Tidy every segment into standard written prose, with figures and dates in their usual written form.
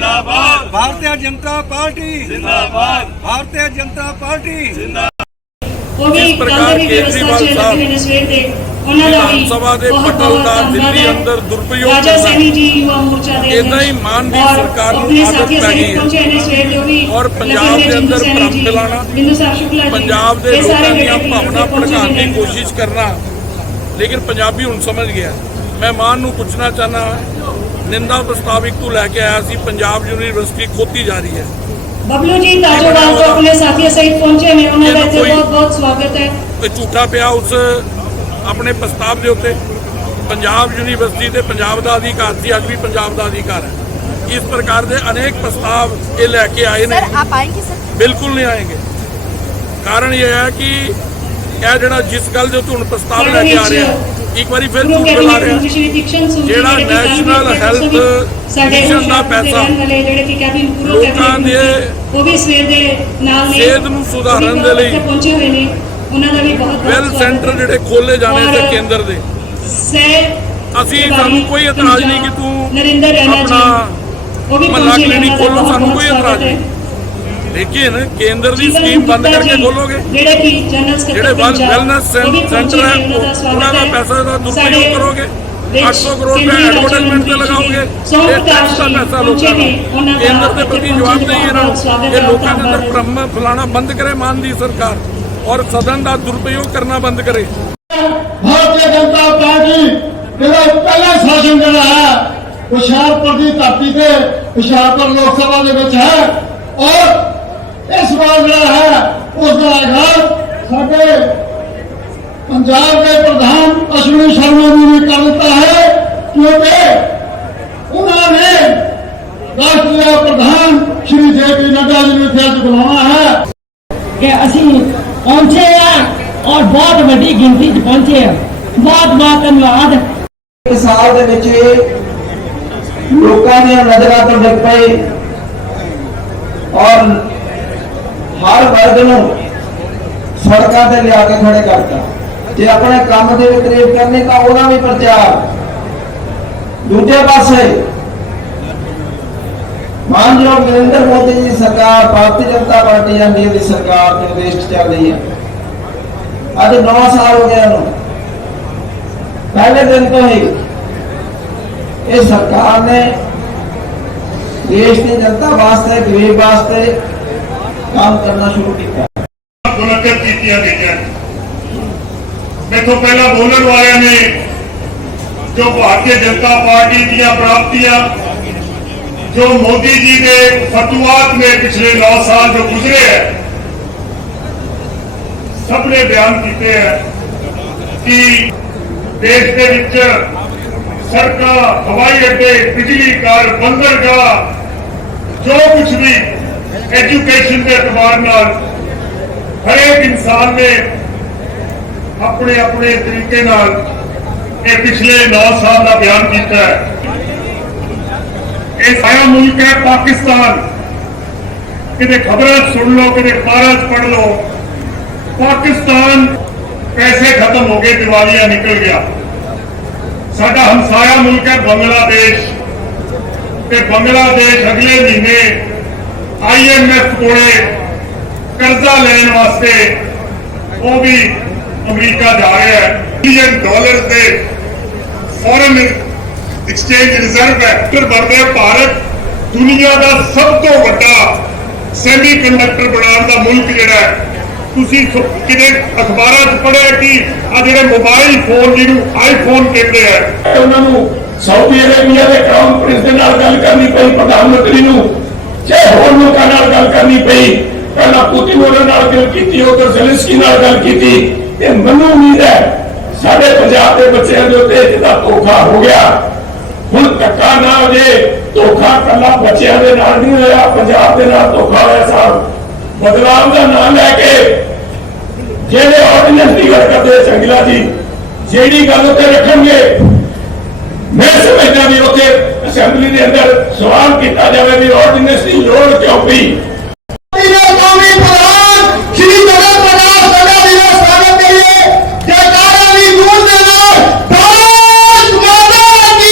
जिंदाबाद, भारतीय जनता पार्टी जिंदाबाद, भारतीय जनता पार्टी जिस प्रकार केजरीवाल साहब विधानसभा के पटल का दिल्ली अंदर दुरुपयोग करना इदा ही मान की सरकार को आदत पै गई है और पंजाब के अंदर भ्रम फैलाना, पंजाब के लोगों दी भावना भड़काने की कोशिश करना। लेकिन पंजाबी हुण समझ गया। मैं मान नूं पुछना चाहना, निंदा प्रस्ताव एक तू लैके आया सी, पंजाब यूनिवर्सिटी खोती जा रही है। बबलू जी ताजोवाल तो अपने साथियों सहित पहुंचे हैं, उन्होंने बहुत-बहुत स्वागत है। कोई झूठा पिया उस अपने प्रस्ताव के उत्ते पंजाब यूनिवर्सिटी से पंजाब का अधिकार थी, अज भी पंजाब का अधिकार है। इस प्रकार के अनेक प्रस्ताव ये लैके आए ने। आप आएंगे सर? बिल्कुल नहीं आएंगे। कारण यह है कि यह जरा जिस गल जो हुण प्रस्ताव लैके आ रहे हैं एक बार फिर झूठ फैला रहे हैं। जेड़ा नैशनल हैल्थ मिशन का पैसा लोगों के सेहत नूं सुधारन दे लई वैल सेंटर जिहड़े खोले जाने से केंद्र दे, असीं सानूं कोई इतराज नहीं कि तू अपना महल्ला क्लिनिक खोलो, सानूं कोई इतराज नहीं। लेकिन केंद्र की स्कीम बंद करके खोलोगे, जेडे वेलनेस सेंटर है उन्होंने पैसा का दुरुपयोग करोगे, 800 करोड़ रुपए एडवर्टाइजमेंट से लगाओगे, टैक्स का पैसा लोगों का केंद्र के प्रति जवाब नहीं है। ये लोगों के अंदर भ्रम फैलाना बंद करे मान दी सरकार और सदन का दुरुपयोग करना बंद करे। भारतीय जनता पार्टी पहला शासन जरा है हुशियारपुर की धरती से हुशियारपुर लोकसभा है और इस बार जरा है उसका आगाज साडे पंजाब के प्रधान अश्विनी शर्मा जी ने कर दिता है, क्योंकि उन्होंने राष्ट्रीय प्रधान श्री JP नड्डा जी ने आज बुलाना है कि असी पहुंचे हैं और बहुत बड़ी गिनती पहुंचे हैं। बहुत बहुत धन्यवाद। इस साल दे विच लोकां दी नज़रां तो डिग पई और हर वर्ग नूं सड़कों ते लिया के खड़े करता। जे अपने काम की भी तारीफ करनी तो वह भी प्रचार। दूजे पासे मानयोग नरेंद्र मोदी जी सरकार, भारतीय जनता पार्टी एनडीए की सरकार देश चल रही है। अज 9 साल हो गया पहले दिन तो ही इस सरकार ने देश की जनता वास्ते गरीब वास्ते काम करना शुरू किया। देखो पहला बोलने वाले ने जो भारतीय जनता पार्टी की प्राप्तियां जो मोदी जी के फतुआत में पिछले 9 साल जो गुजरे हैं सबने बयान किए हैं कि देश के विच सड़क, हवाई अड्डे, बिजली घर, बंदरगाह जो कुछ भी एजुकेशन के एतबार नाल हर एक इंसान ने अपने अपने तरीके नाल पिछले 9 साल का बयान किया है। ये सारा मुल्क है पाकिस्तान, किते खबर सुन लो, किते अखबार पढ़ लो, पाकिस्तान पैसे खत्म हो गए, दिवालिया निकल गया। साडा हमसाया मुल्क है बांग्लादेश, बांग्लादेश अगले महीने IMF को कर्जा लेने वास्ते वो भी अमरीका जा रहा है। $1 बिलियन के फॉरेन एक्सचेंज रिजर्व है। बढ़ते भारत दुनिया का सब तो बड़ा सेमी कंडक्टर बनाने का मुल्क जोड़ा है। किसी अखबार पढ़े कि जो मोबाइल फोन जिन्होंने आईफोन कहते हैं उन्होंने सऊदी अरेबिया के क्राउन प्रिंस के नाल गल करनी पई, प्रधानमंत्री नूं चाहे होर लोकां नाल गल करनी पई। पहला पुतिन होरां नाल गल कीती, उधर ज़ेलेंस्की नाल गल कीती। ये मनु उम्मीद है साडे पंजाब के बच्चों के उत्ते जिहदा धोखा हो गया, हुण धक्का ना हो जाए। धोखा कला बच्चों के नाल नहीं होया, पंजाब के नाल धोखा होया। साहब बदलाव का नाम लैके जेडे ऑर्डिनेंस की गल करते संगला जी जेडी गल उत्ते रखेंगे, मैं समझदा भी उत्ते असेंबली के अंदर सवाल किया जाए भी ऑर्डिनेंस की लोड़ क्यों पई। भारत माता की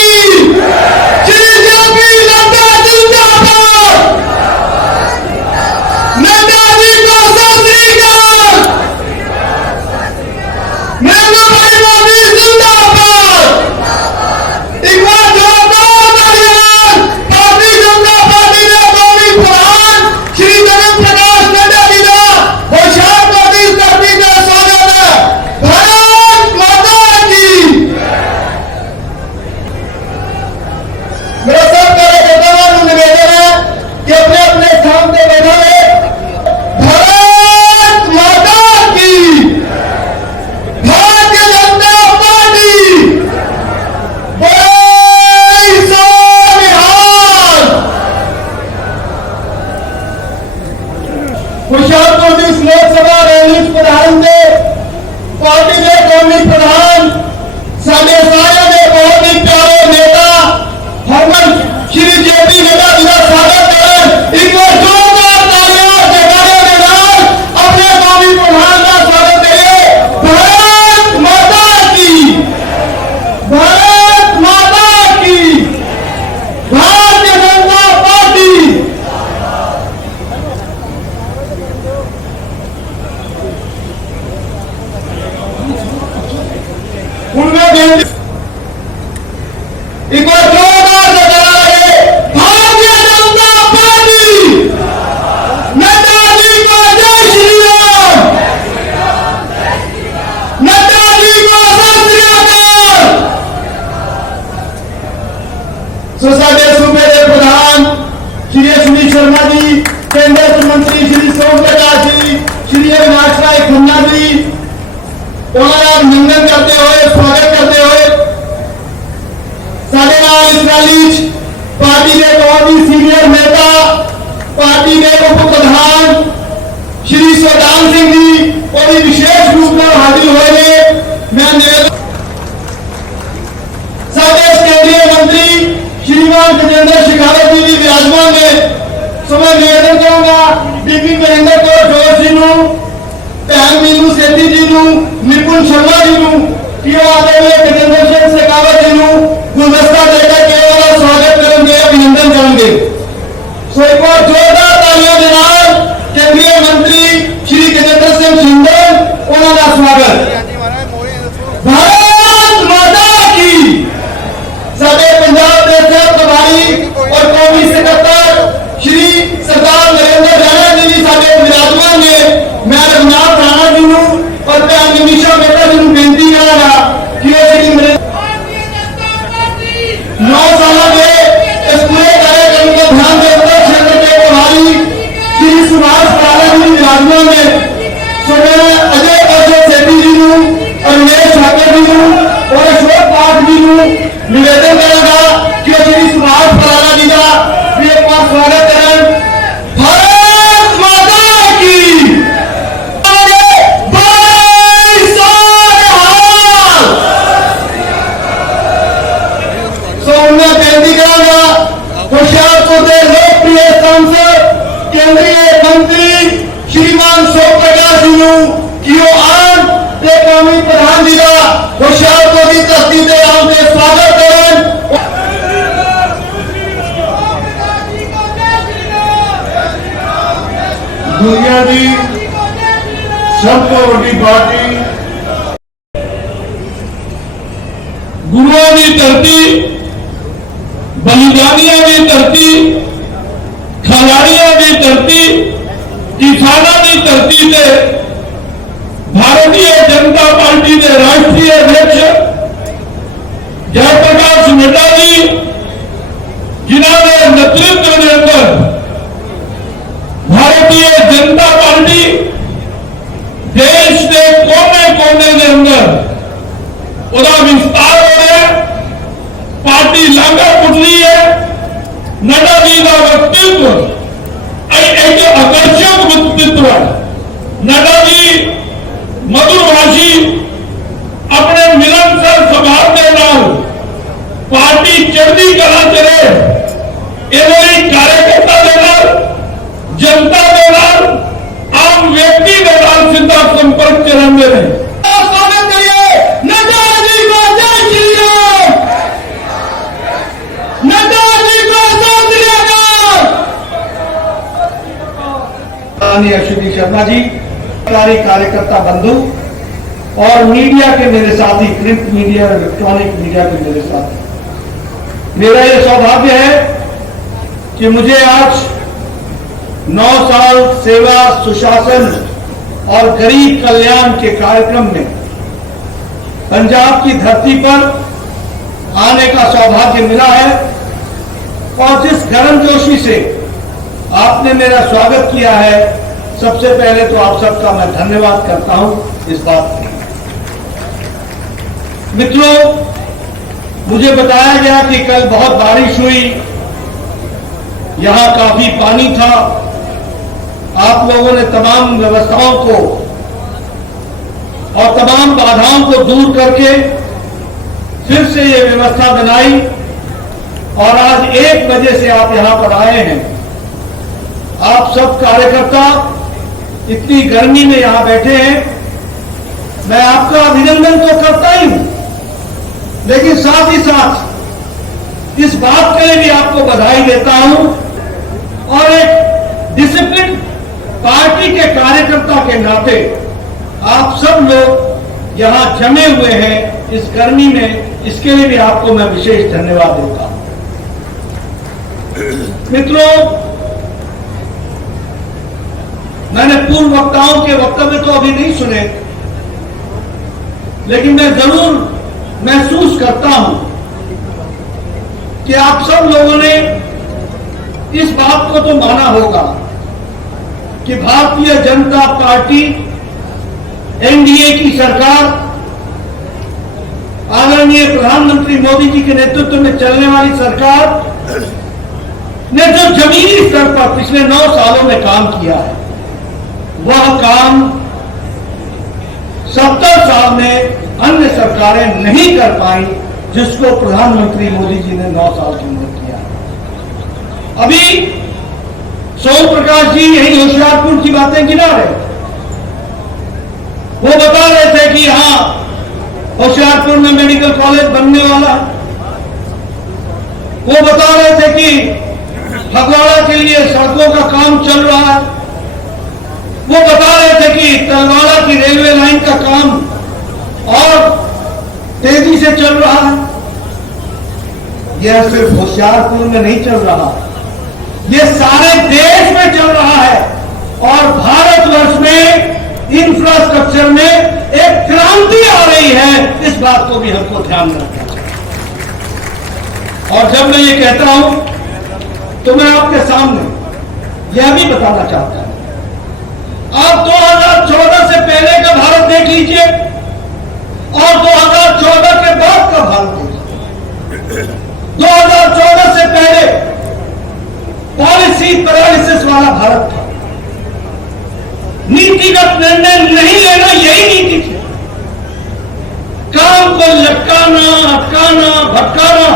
ਹੁਸ਼ਿਆਰਪੁਰ ਦੀ ਲੋਕ ਸਭਾ ਰੈਲੀ ਚ ਪ੍ਰਧਾਨ ਦੇ ਪਾਰਟੀ ਦੇ ਕੌਮੀ ਪ੍ਰਧਾਨ ਸਾਡੇ ਸਾਰਿਆਂ ਦੇ ਬਹੁਤ ਹੀ ਪਿਆਰੇ ਨੇਤਾ ਹਰਮਨ ਸ਼੍ਰੀ ਜੇਪੀ ਨੱਡਾ ਜੀ ਦਾ ਸਵਾਗਤ ਕਰਨ ਇੱਕ ਵਾਰ ਜ਼ੋਰਦਾਰ ਤਾਲੀਆਂ ਜੈਕਾਰੇ ਦੇ ਨਾਲ ਆਪਣੇ ਕੌਮੀ ਪ੍ਰਧਾਨ ਦਾ ਸਵਾਗਤ ਕਰੀਏ। ਭਾਰਤ ਮਾਤਾ ਕੀ, भारत माता की, भारतीय जनता पार्टी। उनमें बेनती एक बार जोरदार से करा रहे भारतीय जनता पार्टी, नड्डा जी को जय श्री राम, नड्डा जी को सत श्री अकाल। सो साडे सूबे के प्रधान श्री सुनील शर्मा जी, केंद्रीय मंत्री श्री सोम प्रकाश जी, श्री अविनाश राय खन्ना जी, उन्होंने अभिनंदन करते हुए स्वागत करते हुए साडे नाल इस रैली च पार्टी के बहुत ही सीनियर नेता, पार्टी के उप प्रधान श्री सुरदान सिंह जी और भी विशेष रूप में हाजिर हुए ने। मैं निवेदन साडे केंद्रीय मंत्री श्रीमान गजेंद्र शेखावत जी भी विराजमान है, सो मैं निवेदन करूंगा बीबी महेंद्र कौर जोर जी नूं, भैन मीनू सेठी जी नूं, निपुण शर्मा जी नूं कि वो आते हुए गजेंद्र सिंह शेखावत जी नूं गुलदस्ता देकर केवल स्वागत करेंगे, अभिनंदन करेंगे। सो एक बार जोरदार तालियों के नाल केंद्रीय मंत्री श्री गजेंद्र सिंह शिंदे उन्होंने स्वागत। भारत माता की। साडे पंजाब के प्रभारी और कौमी सेक्रेटरी श्री सरदार नरेंद्र राणा जी भी साडे विराजमान ने। मैं रघुनाथ राणा जी नूं और भैन निमिषा मेहता जी नूं बेनती करांगा कि वो श्री 9 साल के इस पूरे कार्यक्रम को ध्यान देकर क्षेत्र के प्रभारी श्री सुभाष पाला जी विराजमान ने। सो मैं अजय अशोक सेठी जी नूं और रमेश ठाकुर जी नूं और अशोक पाठ जी नूं निवेदन करेगा कि श्री सुभाष पराला जी का भी एक बार स्वागत करें। भारत माता की। सो मैं बेनती करूंगा होशियारपुर के लोकप्रिय सांसद केंद्रीय मंत्री श्रीमान सोम प्रकाश जी नूं कि वो आन ते कौमी प्रधान जी का होशियारपुर की धरती से आम के स्वागत करें। दुनिया की सब तो बड़ी पार्टी गुरुओं की धरती, बलिदानियों की धरती, खिलाड़ियों की धरती, किसानों की धरती से भारतीय जनता पार्टी के राष्ट्रीय अध्यक्ष जयप्रकाश नड्डा जी जिन्होंने नेतृत्व के अंदर भारतीय जनता पार्टी देश के कोने कोने के अंदर उसका विस्तार हो रहा है, पार्टी लांघा पुट रही है। नड्डा जी का व्यक्तित्व एक आकर्षक व्यक्तित्व है। नड्डा जी मधुरभाषी, अपने मिलनसार स्वभाव के नाल पार्टी चढ़ती कला चले, इन्होंने कार्यकर्ता के नाल, जनता के नाल, आम व्यक्ति के नाल सीधा संपर्क च रहिंदे ने। स्वागत करिए नड्डा जी को जय श्री राम, नड्डा जी को सत श्री अकाल। अश्विनी शर्मा जी, कार्यकर्ता बंधु और मीडिया के मेरे साथी, प्रिंट मीडिया और इलेक्ट्रॉनिक मीडिया के मेरे साथी, मेरा यह सौभाग्य है कि मुझे आज 9 साल सेवा, सुशासन और गरीब कल्याण के कार्यक्रम में पंजाब की धरती पर आने का सौभाग्य मिला है। और जिस गर्मजोशी से आपने मेरा स्वागत किया है, सबसे पहले तो आप सबका मैं धन्यवाद करता हूं इस बात पर। मित्रों, मुझे बताया गया कि कल बहुत बारिश हुई, यहां काफी पानी था। आप लोगों ने तमाम व्यवस्थाओं को और तमाम बाधाओं को दूर करके फिर से ये व्यवस्था बनाई और आज 1 बजे से आप यहां पर आए हैं। आप सब कार्यकर्ता इतनी गर्मी में यहां बैठे हैं, मैं आपका अभिनंदन तो करता ही हूं, लेकिन साथ ही साथ इस बात के लिए भी आपको बधाई देता हूं और एक डिसिप्लिन पार्टी के कार्यकर्ता के नाते आप सब लोग यहां जमे हुए हैं इस गर्मी में, इसके लिए भी आपको मैं विशेष धन्यवाद देता हूं। मित्रों, मैंने पूर्व वक्ताओं के वक्तव्य तो अभी नहीं सुने, लेकिन मैं जरूर महसूस करता हूं कि आप सब लोगों ने इस बात को तो माना होगा कि भारतीय जनता पार्टी एनडीए की सरकार आदरणीय प्रधानमंत्री मोदी जी के नेतृत्व में चलने वाली सरकार ने जो जमीनी स्तर पर पिछले 9 सालों में काम किया है, वह काम 70 साल में अन्य सरकारें नहीं कर पाई जिसको प्रधानमंत्री मोदी जी ने 9 साल के अंदर किया। अभी सोम प्रकाश जी यही होशियारपुर की बातें गिना रहे, वो बता रहे थे कि यहां होशियारपुर में मेडिकल कॉलेज बनने वाला है। वो बता रहे थे कि फगवाड़ा के लिए सड़कों का काम चल रहा है। वो बता रहे थे कि तलवाड़ा की रेलवे लाइन का काम और तेजी से चल रहा है। यह सिर्फ होशियारपुर में नहीं चल रहा, यह सारे देश में चल रहा है और भारतवर्ष में इंफ्रास्ट्रक्चर में एक क्रांति आ रही है। इस बात को भी हमको ध्यान में रखना चाहिए। और जब मैं ये कहता हूं तो मैं आपके सामने यह भी बताना चाहता हूं, आप 2014 से पहले का भारत देख लीजिए और 2014 के बाद का भारत देखिए। 2014 से पहले पॉलिसी पैरालिसिस वाला भारत था, नीतिगत निर्णय नहीं लेना, यही नीति थी। काम को लटकाना, अटकाना, भटकाना,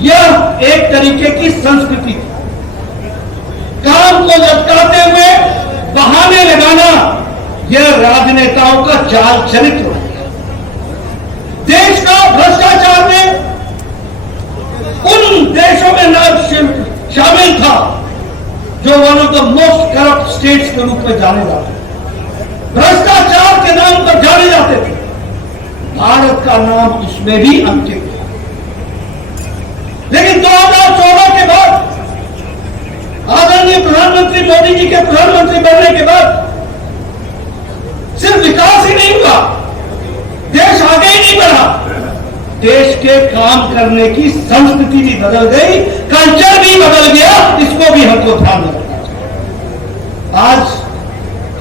यह एक तरीके की संस्कृति थी। काम को लटकाते हुए बहाने लगाना, यह राजनेताओं का चाल चरित्र हो गया। देश का भ्रष्टाचार में उन देशों में न शामिल था जो one of the most corrupt states के रूप में जाने जाते थे, भ्रष्टाचार के नाम पर जाने जाते थे। भारत का नाम इसमें भी अंकित था। लेकिन 2014 के बाद आदरणीय प्रधानमंत्री मोदी जी के प्रधानमंत्री बनने के बाद सिर्फ विकास ही नहीं हुआ, देश आगे ही नहीं बढ़ा, देश के काम करने की संस्कृति भी बदल गई, कल्चर भी बदल गया। इसको भी हमको ध्यान रखना चाहिए। आज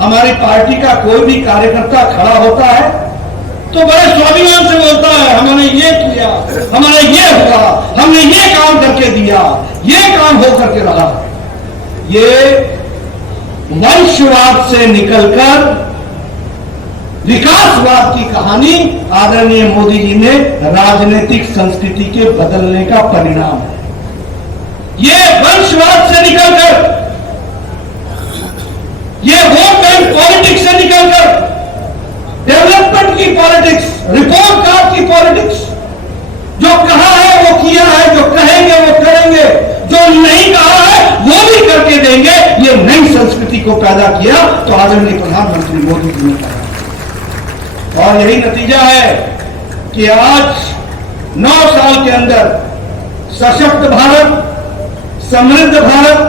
हमारी पार्टी का कोई भी कार्यकर्ता खड़ा होता है तो बड़े स्वाभिमान से बोलता है, हमने ये किया, हमारा ये हुआ, हमने ये काम करके दिया, ये काम हो करके रहा। ये वंशवाद से निकलकर विकासवाद की कहानी आदरणीय मोदी जी ने राजनीतिक संस्कृति के बदलने का परिणाम है। ये वंशवाद से निकलकर, ये वोट बैंक पॉलिटिक्स से निकलकर डेवलपमेंट की पॉलिटिक्स, रिपोर्ट कार्ड की पॉलिटिक्स, जो कहा है वो किया है, जो कहेंगे वो करेंगे, जो नहीं कहा है वो भी करके देंगे, ये नई संस्कृति को पैदा किया तो आदरणीय प्रधानमंत्री मोदी जी ने कहा। और यही नतीजा है कि आज 9 साल के अंदर सशक्त भारत, समृद्ध भारत,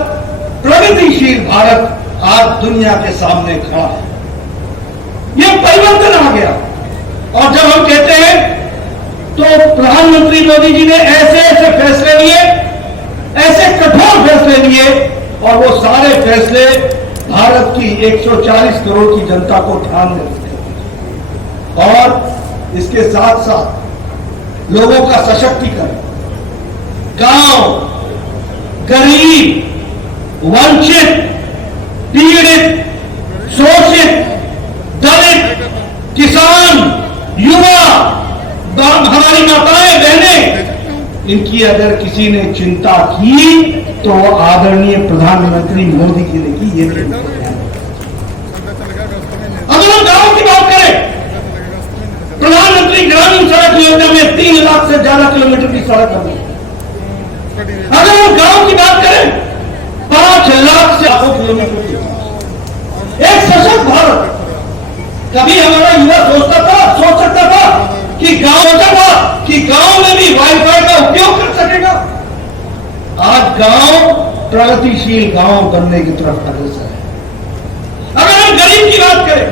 प्रगतिशील भारत आज दुनिया के सामने खड़ा है। यह परिवर्तन आ गया। और जब हम कहते हैं तो प्रधानमंत्री मोदी जी ने ऐसे ऐसे फैसले लिए, ऐसे कठोर फैसले लिए, और वो सारे फैसले भारत की 140 करोड़ की जनता को ध्यान में रखते हैं। और इसके साथ साथ लोगों का सशक्तिकरण, गांव, गरीब, वंचित, पीड़ित, इसकी अगर किसी ने चिंता की तो आदरणीय प्रधानमंत्री मोदी जी ने की। ये अगर हम गांव की बात करें, प्रधानमंत्री ग्रामीण सड़क योजना में 3 लाख से ज्यादा किलोमीटर की सड़क बनी। अगर हम गांव की बात करें, 5 लाख से लाखों किलोमीटर की एक सशक्त भारत। कभी हमारा युवा सोच सकता था कि गांव में भी वाईफाई का उपयोग कर सकेगा। आज गांव प्रगतिशील गांव बनने की तरफ अग्रसर है। अगर हम गरीब की बात करें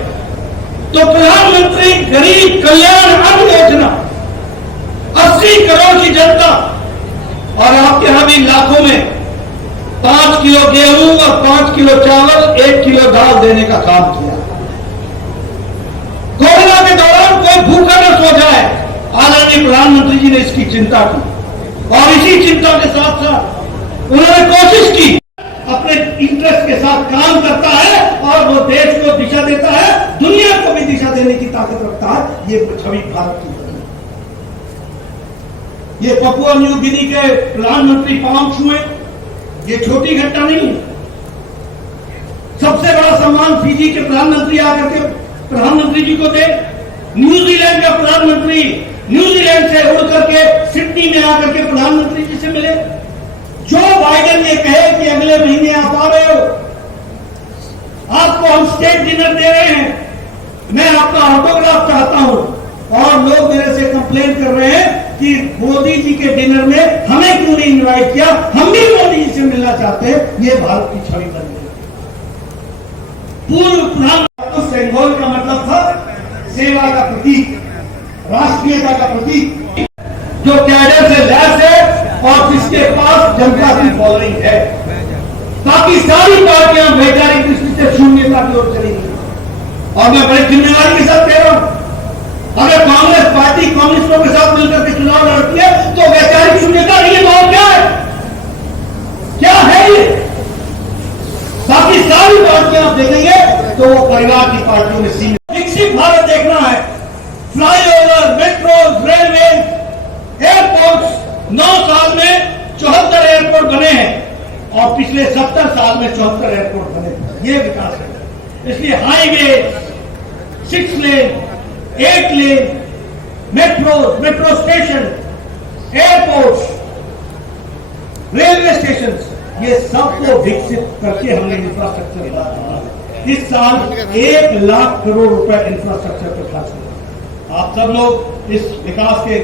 तो प्रधानमंत्री गरीब कल्याण अन्न योजना 80 करोड़ की जनता, और आपके यहां भी लाखों में 5 किलो गेहूं और 5 किलो चावल 1 किलो दाल देने का काम किया। कोरोना के दौरान कोई भूखा न सो जाए, आदरणीय प्रधानमंत्री जी ने इसकी चिंता की, और इसी चिंता के साथ साथ उन्होंने कोशिश की, अपने इंटरेस्ट के साथ काम करता है और वो देश को दिशा देता है, दुनिया को भी दिशा देने की ताकत रखता है। ये छवि भारत की है। ये पपुआ न्यू गिनी के प्रधानमंत्री पांव छुए, ये छोटी घटना नहीं है। सबसे बड़ा सम्मान फिजी के प्रधानमंत्री आकर के प्रधानमंत्री जी को दे। न्यूजीलैंड का प्रधानमंत्री न्यूजीलैंड से उड़ करके सिडनी में आकर के प्रधानमंत्री जी से मिले। जो बाइडेन ये कहे कि अगले महीने आप आ रहे हो, आपको हम स्टेट डिनर दे रहे हैं, मैं आपका ऑटोग्राफ चाहता हूं, और लोग मेरे से कंप्लेन कर रहे हैं कि मोदी जी के डिनर में हमें क्यों नहीं इनवाइट किया, हम भी मोदी जी से मिलना चाहते हैं। ये भारत की छवि बन गई। पूर्व प्रधानमंत्री सिंघोल का मतलब था सेवा का प्रतीक, राष्ट्रीयता का प्रतीक, जो कैडर से लैस है और जिसके पास जनता की फॉलोइंग है। बाकी सारी पार्टियां वैचारिक दृष्टि से शून्यता की ओर चली गई, और मैं बड़ी जिम्मेदारी के साथ कह रहा हूं, अगर कांग्रेस पार्टी कम्युनिस्टों के साथ मिलकर के चुनाव लड़ती है तो वैचारिक शून्यता नहीं है, तो और क्या है? क्या है ये? बाकी सारी पार्टियां आप देखेंगे तो वो परिवार की पार्टियों में सीमित। विकसित भारत देखना है, फ्लाईओवर, मेट्रो, रेलवे, एयरपोर्ट। 9 साल में 74 एयरपोर्ट बने हैं, और पिछले 70 साल में 74 एयरपोर्ट बने। ये विकास है। इसलिए highway, 6 lane, 8 lane, metro station, airport, railway station, ये सबको विकसित करके हमने इंफ्रास्ट्रक्चर बनाया। इस साल 1 लाख करोड़ रुपए इंफ्रास्ट्रक्चर पर खर्च हुआ। आप सब लोग इस विकास के